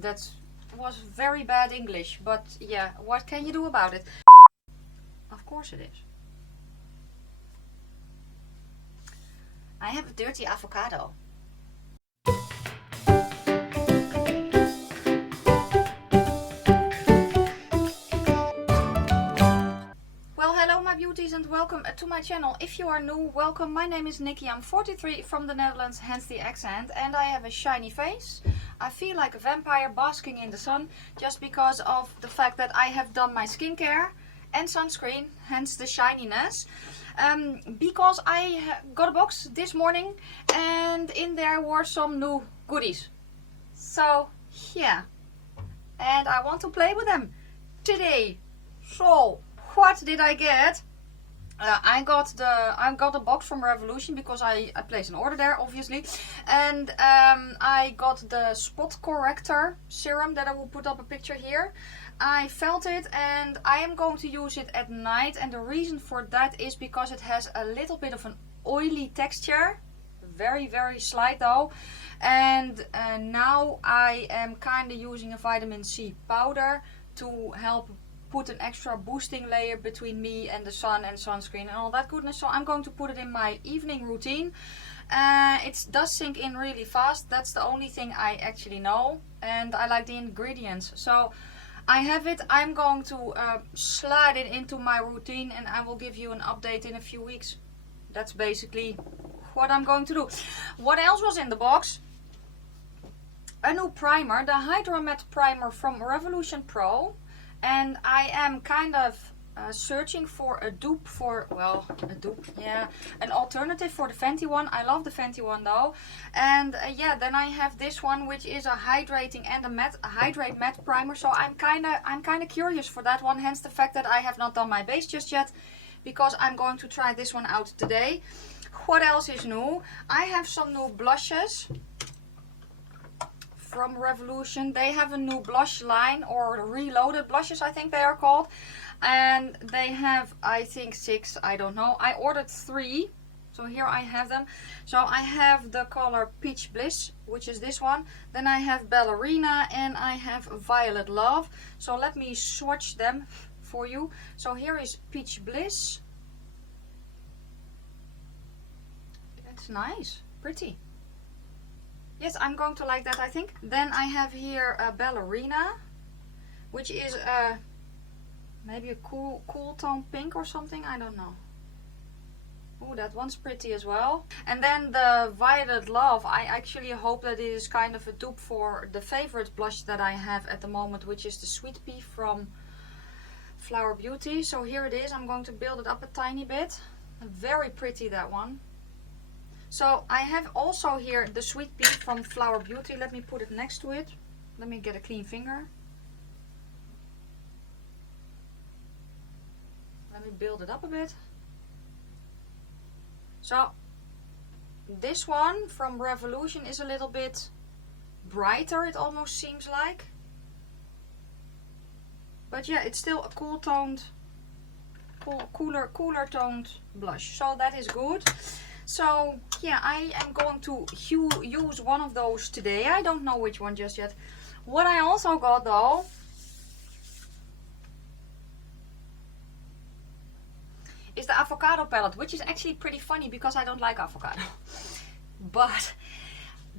That was very bad English, but yeah, what can you do about it? Of course it is. I have a dirty avocado. Well, hello my beauties and welcome to my channel. If you are new, welcome. My name is Nikki. I'm 43 from the Netherlands, hence the accent, and I have a shiny face. I feel like a vampire basking in the sun just because of the fact that I have done my skincare and sunscreen, hence the shininess. Because I got a box this morning and in there were some new goodies. So yeah, and I want to play with them today. So what did I get? I got a box from Revolution because I placed an order there, obviously, and I got the spot corrector serum that I will put up a picture here. I felt it and I am going to use it at night, and the reason for that is because it has a little bit of an oily texture, very slight though, and now I am kind of using a vitamin C powder to help put an extra boosting layer between me and the sun and sunscreen and all that goodness. So I'm going to put it in my evening routine. It does sink in really fast. That's the only thing I actually know, and I like the ingredients. So I have it. I'm going to slide it into my routine and I will give you an update in a few weeks. That's basically what I'm going to do. What else was in the box? A new primer, the Hydra matte primer from Revolution Pro. And I am kind of searching for a dupe for, well, a dupe, yeah, an alternative for the Fenty one. I love the Fenty one though. And yeah, then I have this one, which is a hydrating and a hydrate matte primer. So I'm kind of curious for that one. Hence the fact that I have not done my base just yet, because I'm going to try this one out today. What else is new? I have some new blushes from Revolution. They have a new blush line, or reloaded blushes I think they are called, and they have, I think, 6, I don't know. I ordered 3, so here I have them. So I have the color Peach Bliss, which is this one, then I have Ballerina, and I have Violet Love. So let me swatch them for you. So here is Peach Bliss. That's nice, pretty. Yes, I'm going to like that, I think. Then I have here a Ballerina, which is maybe a cool tone pink or something, I don't know. Oh, that one's pretty as well. And then the Violet Love, I actually hope that it is kind of a dupe for the favorite blush that I have at the moment, which is the Sweet Pea from Flower Beauty. So here it is. I'm going to build it up a tiny bit. Very pretty, that one. So I have also here the Sweet Pea from Flower Beauty. Let me put it next to it. Let me get a clean finger. Let me build it up a bit. So this one from Revolution is a little bit brighter, it almost seems like. But yeah, it's still a cool toned, cooler toned blush. So that is good. So yeah, I am going to use one of those today. I don't know which one just yet. What I also got though is the avocado palette, which is actually pretty funny because I don't like avocado. But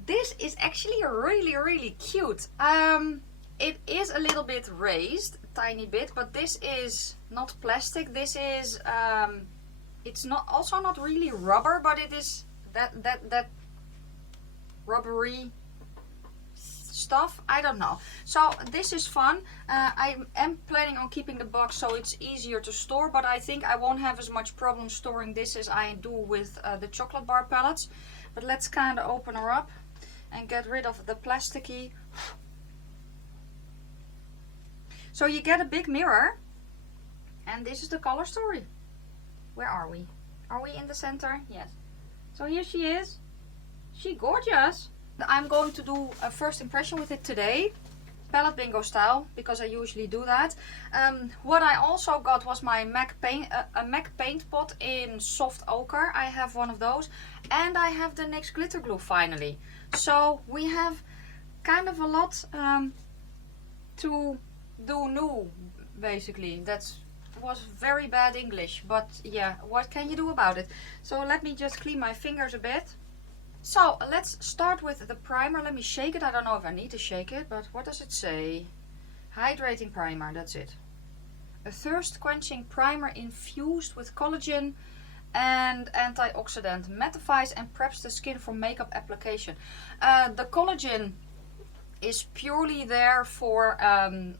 this is actually really cute. It is a little bit raised, tiny bit, but this is not plastic. This is it's not also not really rubber, but it is that rubbery stuff. I don't know. So this is fun. I am planning on keeping the box so it's easier to store, but I think I won't have as much problem storing this as I do with the chocolate bar palettes. But let's kind of open her up and get rid of the plasticky. So you get a big mirror, and this is the color story. Where are we? Are we in the center? Yes. So here she is. She gorgeous. I'm going to do a first impression with it today, palette bingo style, because I usually do that. What I also got was my MAC paint pot in soft ochre. I have one of those, and I have the NYX GLitter GLue finally. So we have kind of a lot to do new, basically. That was very bad English, but yeah, what can you do about it? So let me just clean my fingers a bit. So let's start with the primer. Let me shake it. I don't know if I need to shake it, but what does it say? Hydrating Primer, that's it. A thirst quenching primer infused with collagen and antioxidant, mattifies and preps the skin for makeup application. The collagen is purely there for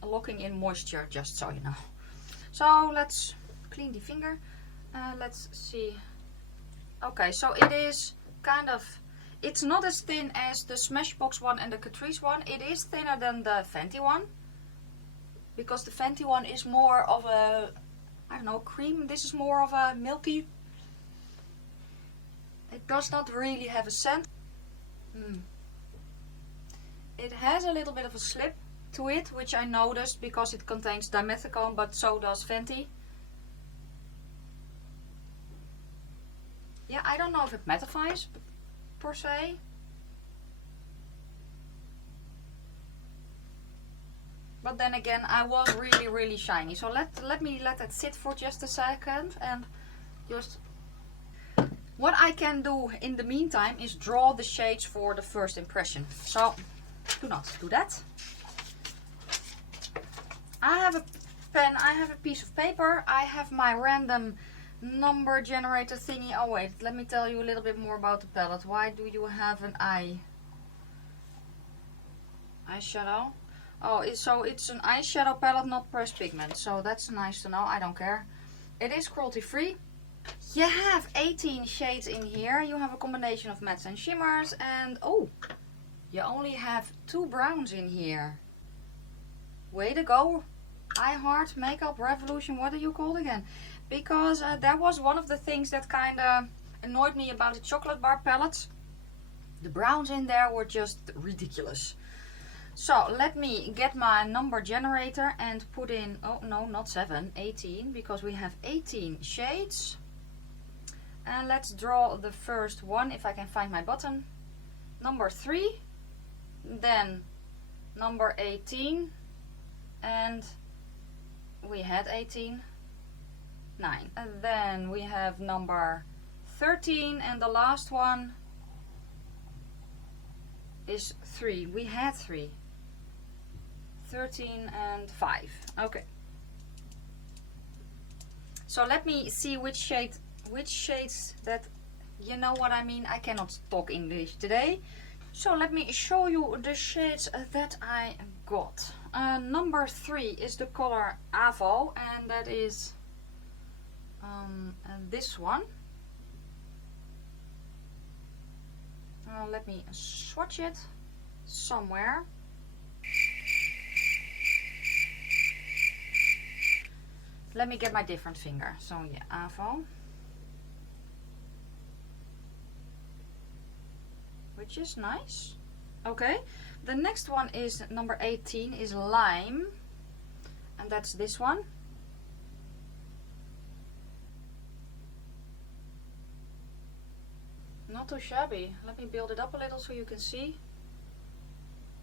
locking in moisture, just so you know. So let's clean the finger. Let's see. Okay, so it is kind of, it's not as thin as the Smashbox one and the Catrice one. It is thinner than the Fenty one, because the Fenty one is more of a, I don't know, cream. This is more of a milky. It does not really have a scent. It has a little bit of a slip to it, which I noticed because it contains dimethicone, but so does Fenty. Yeah, I don't know if it mattifies per se. But then again, I was really shiny. So let me let that sit for just a second and just... What I can do in the meantime is draw the shades for the first impression. So do not do that. I have a pen, I have a piece of paper, I have my random number generator thingy. Oh wait, let me tell you a little bit more about the palette. Why do you have an eyeshadow? Oh, so it's an eyeshadow palette, not pressed pigment. So that's nice to know. I don't care. It is cruelty free. You have 18 shades in here. You have a combination of mattes and shimmers. And oh, you only have 2 browns in here. Way to go. iHeart Makeup Revolution. What are you called again? Because that was one of the things that kind of annoyed me about the chocolate bar palettes. The browns in there were just ridiculous. So let me get my number generator and put in, oh no, not 7, 18, because we have 18 shades. And let's draw the first one, if I can find my button. Number 3, then number 18, and we had 18, 9. And then we have number 13, and the last one is 3. We had 3. 13 and 5. Okay. So let me see which shades that, you know what I mean. I cannot talk English today. So let me show you the shades that I got. Number 3 is the color Avo, and that is this one. Let me swatch it somewhere. Let me get my different finger. So yeah, Avo. Which is nice. Okay. The next one is number 18 is Lime. And that's this one. Not too shabby. Let me build it up a little so you can see.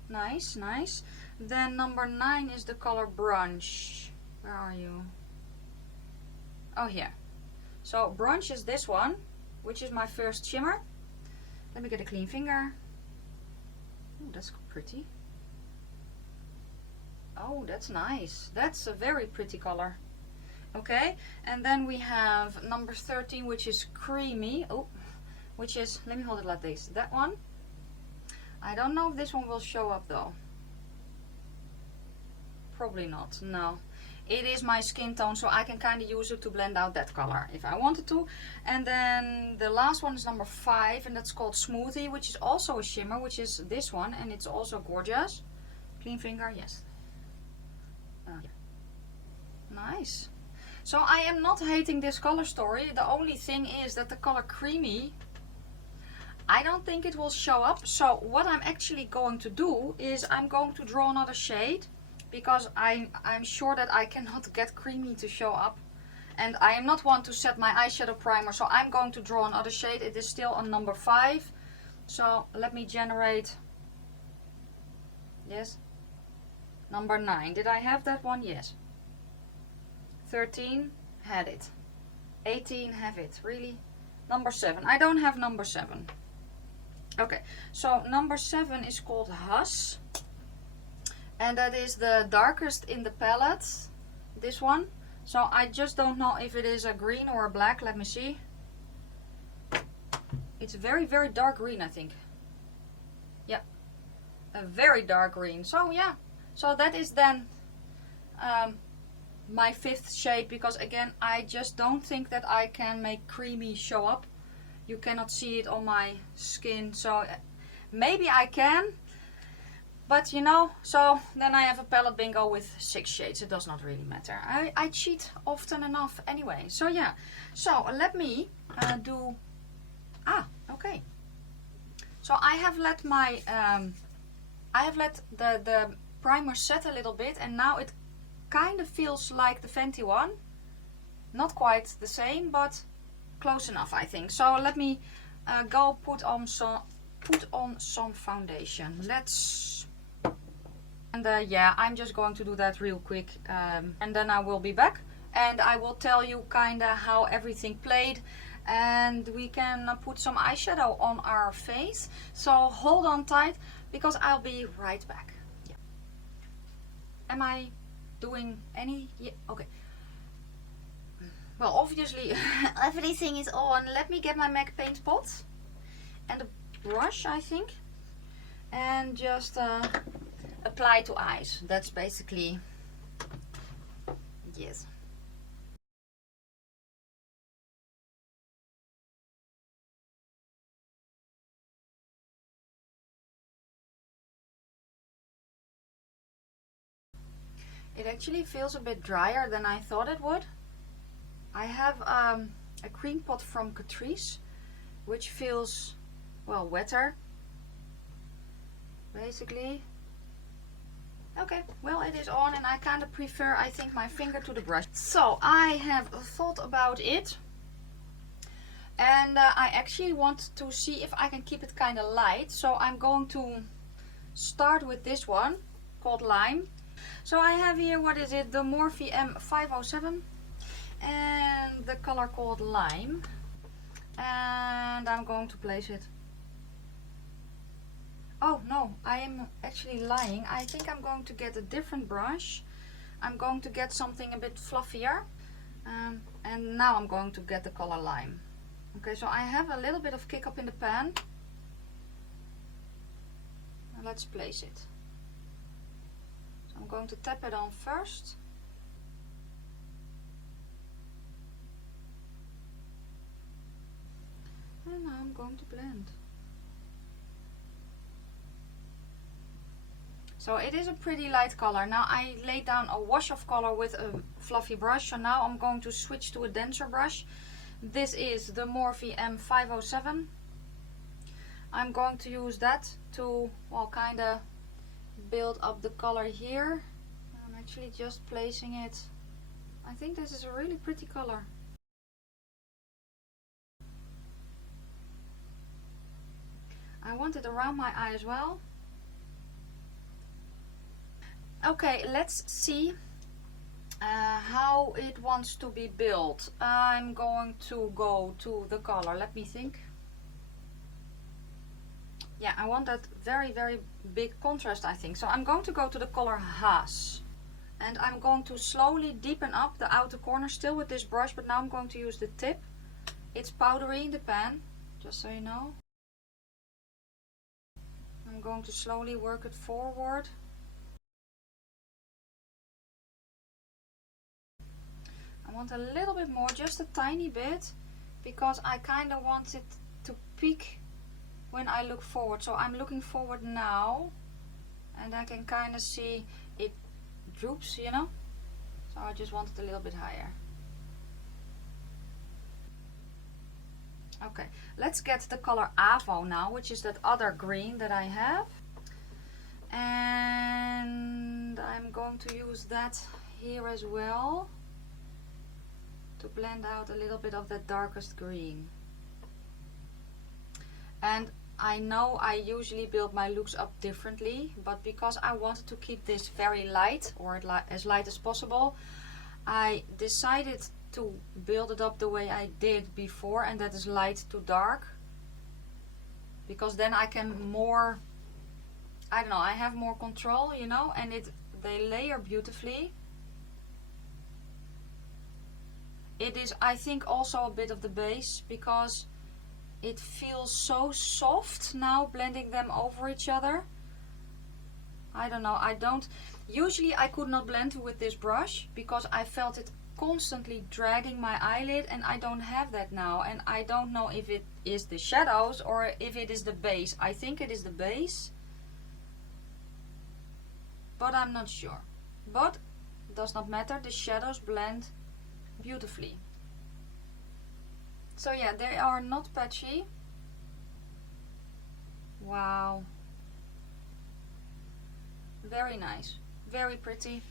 Nice, nice. Then number 9 is the color Brunch. Where are you? Oh, here. So Brunch is this one, which is my first shimmer. Let me get a clean finger. Oh, that's pretty. Oh, that's nice. That's a very pretty color. Okay, and then we have number 13, which is Creamy. Oh, which is, let me hold it like this. That one. I don't know if this one will show up though. Probably not, no. It is my skin tone, so I can kind of use it to blend out that color if I wanted to. And then the last one is number 5, and that's called Smoothie, which is also a shimmer, which is this one, and it's also gorgeous. Clean finger, yes. Yeah. Nice. So I am not hating this color story. The only thing is that the color Creamy, I don't think it will show up. So what I'm actually going to do is I'm going to draw another shade, because I'm sure that I cannot get Creamy to show up. And I am not one to set my eyeshadow primer, so I'm going to draw another shade. It is still on number 5. So let me generate, yes, Number 9. Did I have that one? Yes. 13. Had it. 18. Have it. Really? Number 7. I don't have number 7. Okay. So number 7 is called Hush. And that is the darkest in the palette. This one. So I just don't know if it is a green or a black. Let me see. It's very, very dark green, I think. Yeah. A very dark green. So yeah. So that is then my 5th shade, because again I just don't think that I can make creamy show up. You cannot see it on my skin, so maybe I can, but you know, so then I have a palette bingo with 6 shades. It does not really matter. I cheat often enough anyway. So yeah, so let me do okay. So I have let my the primer set a little bit, and now it kind of feels like the Fenty one. Not quite the same, but close enough, I think. So let me go put on some foundation. Yeah, I'm just going to do that real quick, and then I will be back and I will tell you kinda how everything played, and we can put some eyeshadow on our face. So hold on tight, because I'll be right back. Yeah. Am I doing any? Yeah, okay. Well, obviously everything is on. Let me get my MAC paint pot and a brush, I think, and just apply to eyes. That's basically, yes. It actually feels a bit drier than I thought it would. I have a cream pot from Catrice, which feels, well, wetter, basically. Okay, well, it is on, and I kind of prefer, I think, my finger to the brush. So I have thought about it, and I actually want to see if I can keep it kind of light. So I'm going to start with this one called Lime. So I have here, what is it, the Morphe M507 and the color called Lime, and I'm going to place it. Oh no, I am actually lying. I think I'm going to get a different brush. I'm going to get something a bit fluffier, and now I'm going to get the color Lime. Okay, so I have a little bit of kick up in the pan. Now let's place it. So I'm going to tap it on first. And now I'm going to blend. So it is a pretty light color. Now I laid down a wash of color with a fluffy brush. So now I'm going to switch to a denser brush. This is the Morphe M507. I'm going to use that to, well, kind of build up the color here. I'm actually just placing it. I think this is a really pretty color. I want it around my eye as well. Okay, let's see how it wants to be built. I'm going to go to the color. Let me think. Yeah, I want that very, very big contrast, I think. So I'm going to go to the color Haas. And I'm going to slowly deepen up the outer corner, still with this brush, but now I'm going to use the tip. It's powdery in the pan, just so you know. I'm going to slowly work it forward. I want a little bit more, just a tiny bit, because I kind of want it to peak when I look forward. So I'm looking forward now, and I can kind of see it droops, you know. So I just want it a little bit higher. Okay, let's get the color Avo now, which is that other green that I have. And I'm going to use that here as well to blend out a little bit of that darkest green. And I know I usually build my looks up differently, but because I wanted to keep this very light, or as light as possible, I decided to build it up the way I did before, and that is light to dark, because then I can more, I don't know, I have more control, you know, and they layer beautifully. It is, I think, also a bit of the base, because it feels so soft now blending them over each other. I don't know, usually I could not blend with this brush because I felt it constantly dragging my eyelid, and I don't have that now, and I don't know if it is the shadows or if it is the base. I think it is the base, but I'm not sure. But it does not matter, the shadows blend beautifully. So yeah, they are not patchy. Wow. Very nice. Very pretty.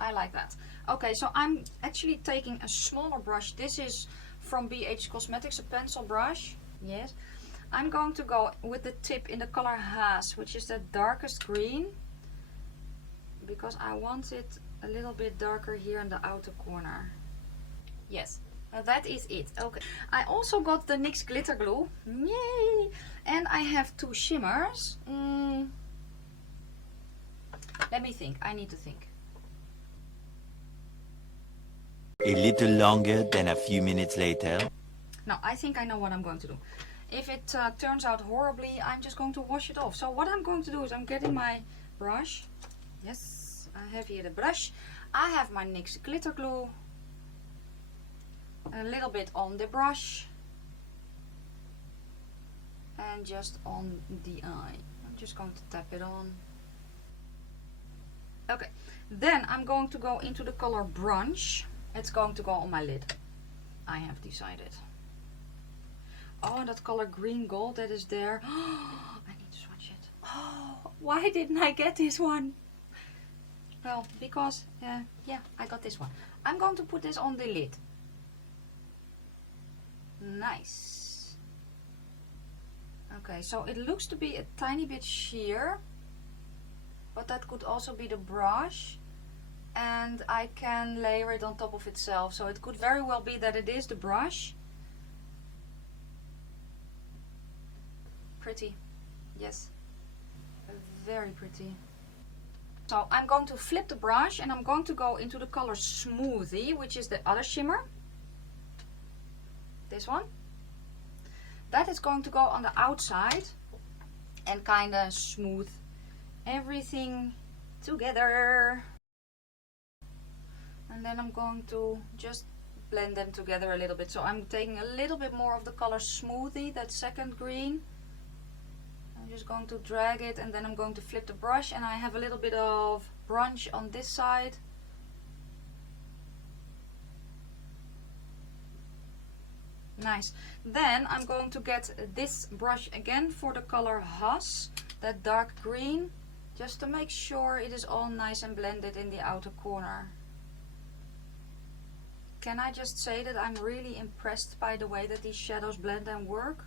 I like that. Okay, so I'm actually taking a smaller brush. This is from BH Cosmetics, a pencil brush. Yes. I'm going to go with the tip in the color Haas, which is the darkest green, because I want it a little bit darker here in the outer corner. Yes. That is it. Okay. I also got the NYX GLitter GLue. Yay! And I have two shimmers. Let me think. I need to think. A little longer than a few minutes later. No, I think I know what I'm going to do. If it turns out horribly, I'm just going to wash it off. So what I'm going to do is I'm getting my brush. Yes, I have here the brush. I have my NYX GLitter GLue. A little bit on the brush and just on the eye. I'm just going to tap it on. Okay, then I'm going to go into the color Brunch. It's going to go on my lid, I have decided. Oh, and that color green gold that is there. I need to swatch it. Oh, why didn't I get this one? Well, because yeah, I got this one. I'm going to put this on the lid. Nice. Okay, so it looks to be a tiny bit sheer, but that could also be the brush, and I can layer it on top of itself, so it could very well be that it is the brush. Pretty. Yes, very pretty. So I'm going to flip the brush and I'm going to go into the color Smoothie, which is the other shimmer. This one. That is going to go on the outside and kind of smooth everything together. And then I'm going to just blend them together a little bit. So I'm taking a little bit more of the color Smoothie, that second green. I'm just going to drag it, and then I'm going to flip the brush, and I have a little bit of Brunch on this side. Nice. Then I'm going to get this brush again for the color Huss, that dark green, just to make sure it is all nice and blended in the outer corner. Can I just say that I'm really impressed by the way that these shadows blend and work?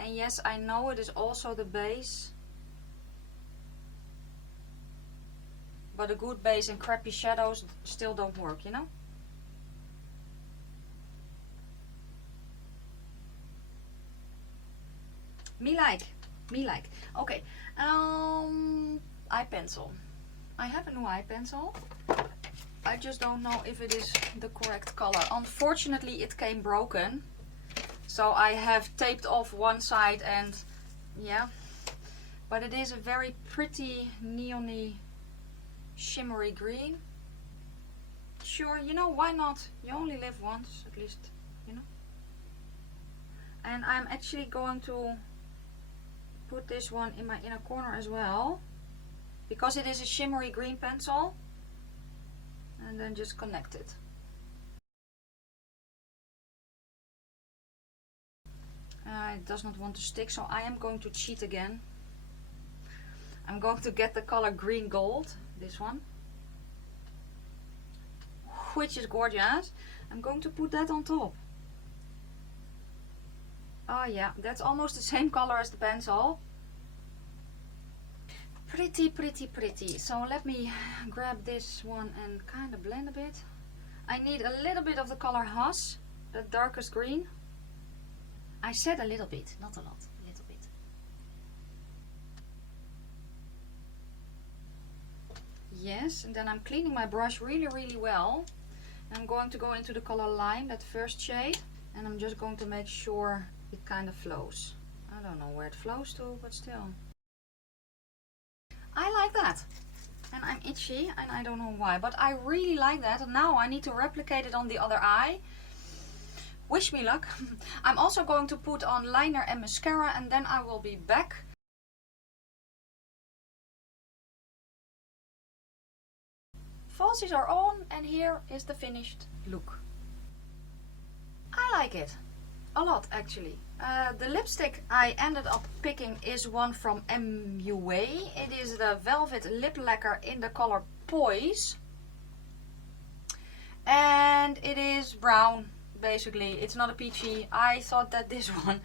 And yes, I know it is also the base, but a good base and crappy shadows still don't work, you know? Me like. Okay, eye pencil. I have a new eye pencil. I just don't know if it is the correct color. Unfortunately, it came broken. So I have taped off one side, and yeah. But it is a very pretty neon-y shimmery green. Sure, you know, why not? You only live once, at least, you know. And I'm actually going to put this one in my inner corner as well, because it is a shimmery green pencil. And then just connect it. It does not want to stick, so I am going to cheat again. I'm going to get the color green gold, this one, which is gorgeous. I'm going to put that on top. Oh yeah, that's almost the same color as the pencil. Pretty, pretty, pretty. So let me grab this one and kind of blend a bit. I need a little bit of the color Huss, the darkest green. I said a little bit, not a lot, a little bit. Yes, and then I'm cleaning my brush really, really well. I'm going to go into the color Lime, that first shade, and I'm just going to make sure it kind of flows. I don't know where it flows to, but still. I like that. And I'm itchy and I don't know why, but I really like that. And now I need to replicate it on the other eye. Wish me luck. I'm also going to put on liner and mascara and then I will be back. Falsies are on and here is the finished look. I like it. A lot actually. The lipstick I ended up picking is one from MUA. It is the Velvet Lip Lacquer in the color Poise. And it is brown, basically. It's not a peachy. I thought that this one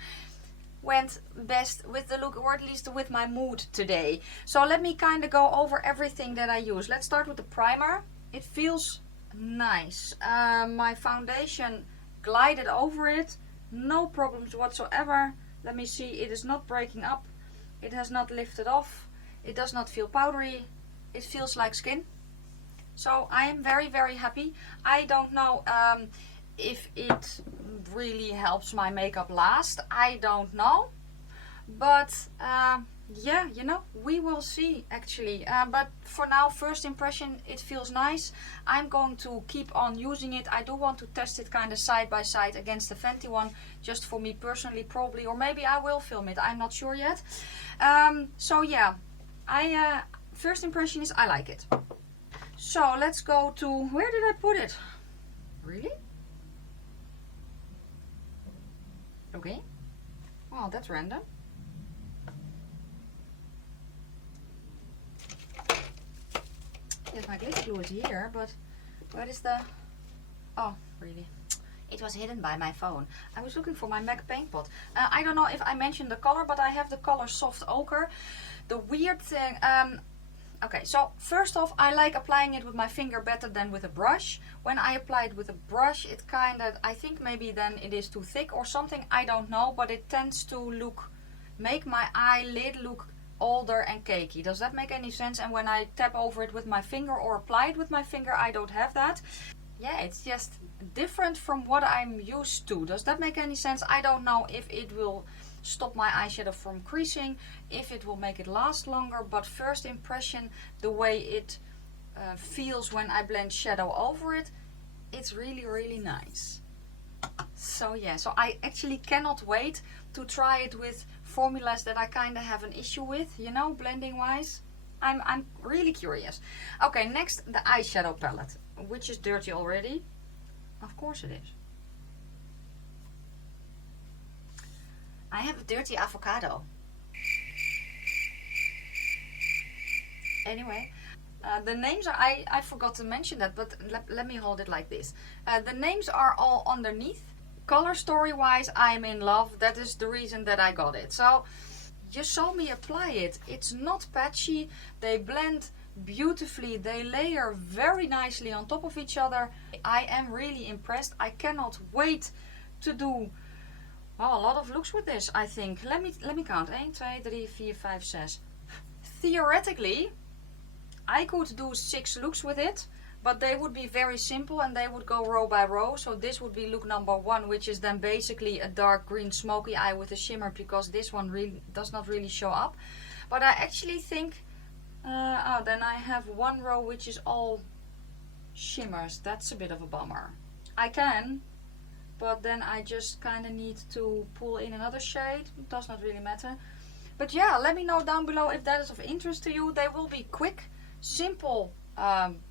went best with the look, or at least with my mood today. So let me kind of go over everything that I use. Let's start with the primer. It feels nice. My foundation glided over it. No problems whatsoever. Let me see, it is not breaking up. It has not lifted off. It does not feel powdery. It feels like skin. So I am very, very happy. I don't know if it really helps my makeup last. I don't know. But yeah, you know, we will see actually. But for now, first impression, it feels nice. I'm going to keep on using it. I do want to test it kind of side by side against the Fenty one, just for me personally probably, or maybe I will film it. I'm not sure yet. So yeah, first impression is I like it. So let's go to, where did I put it? Really? Okay. Well, that's random. Yes, my glitter glue is here, but where is the... Oh, really? It was hidden by my phone. I was looking for my MAC paint pot. I don't know if I mentioned the color, but I have the color Soft Ochre. The weird thing... okay, so first off, I like applying it with my finger better than with a brush. When I apply it with a brush, it kind of... I think maybe then it is too thick or something. I don't know, but it tends to look... make my eyelid look older and cakey. Does that make any sense? And when I tap over it with my finger or apply it with my finger, I don't have that. Yeah, it's just different from what I'm used to. Does that make any sense? I don't know if it will stop my eyeshadow from creasing, if it will make it last longer, but first impression, the way it feels when I blend shadow over it, it's really, really nice. So yeah, so I actually cannot wait to try it with formulas that I kind of have an issue with, you know, blending wise. I'm really curious. Okay, next the eyeshadow palette, which is dirty already. Of course it is. I have a dirty avocado. Anyway, the names are, I forgot to mention that, but let me hold it like this. The names are all underneath. Color story wise, I'm in love. That is the reason that I got it. So you saw me apply it. It's not patchy. They blend beautifully. They layer very nicely on top of each other. I am really impressed. I cannot wait to do a lot of looks with this, I think. Let me count. 1, 2, 3, 4, 5, 6. Theoretically, I could do 6 looks with it, but they would be very simple and they would go row by row. So this would be look number 1, which is then basically a dark green smoky eye with a shimmer, because this one really does not really show up. But I actually think, then I have one row which is all shimmers. That's a bit of a bummer. I can, but then I just kind of need to pull in another shade. It does not really matter. But yeah, let me know down below if that is of interest to you. They will be quick, simple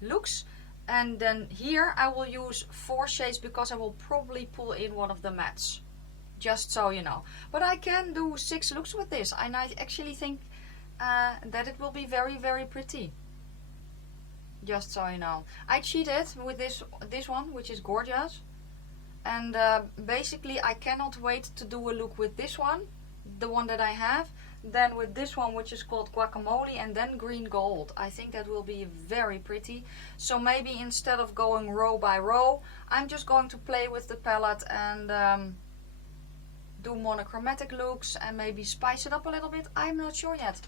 looks. And then here I will use 4 shades because I will probably pull in one of the mattes. Just so you know. But I can do 6 looks with this. And I actually think that it will be very, very pretty. Just so you know. I cheated with this one, which is gorgeous. And basically I cannot wait to do a look with this one, the one that I have, then with this one which is called Guacamole, and then Green Gold. I think that will be very pretty. So maybe instead of going row by row, I'm just going to play with the palette and do monochromatic looks and maybe spice it up a little bit. I'm not sure yet.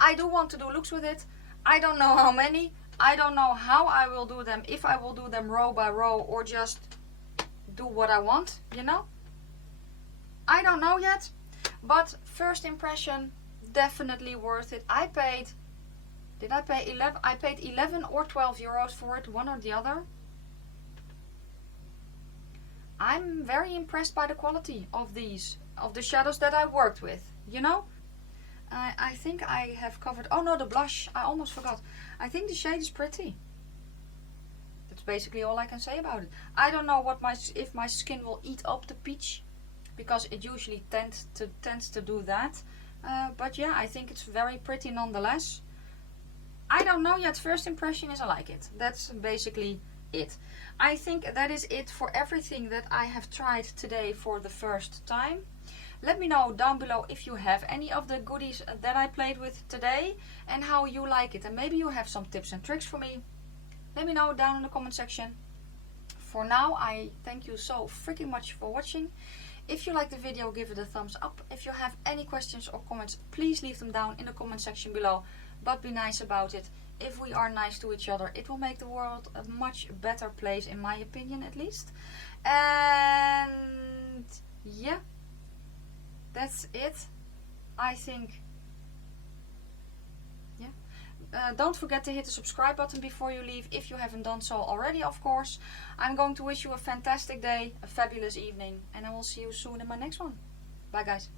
I do want to do looks with it. I don't know how many. I don't know how I will do them, if I will do them row by row or just do what I want, you know. I don't know yet, but first impression, definitely worth it. I paid, did I pay 11? I paid 11 or 12 euros for it, one or the other. I'm very impressed by the quality of these, of the shadows that I worked with, you know. I think I have covered, oh no, the blush, I almost forgot. I think the shade is pretty. That's basically all I can say about it. I don't know what if my skin will eat up the peach, because it usually tends to do that. But yeah, I think it's very pretty nonetheless. I don't know yet. First impression is I like it. That's basically it. I think that is it for everything that I have tried today for the first time. Let me know down below if you have any of the goodies that I played with today and how you like it. And maybe you have some tips and tricks for me. Let me know down in the comment section. For now, I thank you so freaking much for watching. If you like the video, give it a thumbs up. If you have any questions or comments, please leave them down in the comment section below. But be nice about it. If we are nice to each other, it will make the world a much better place, in my opinion at least. And yeah, that's it, I think. Yeah. Don't forget to hit the subscribe button before you leave, if you haven't done so already, of course. I'm going to wish you a fantastic day, a fabulous evening, and I will see you soon in my next one. Bye guys.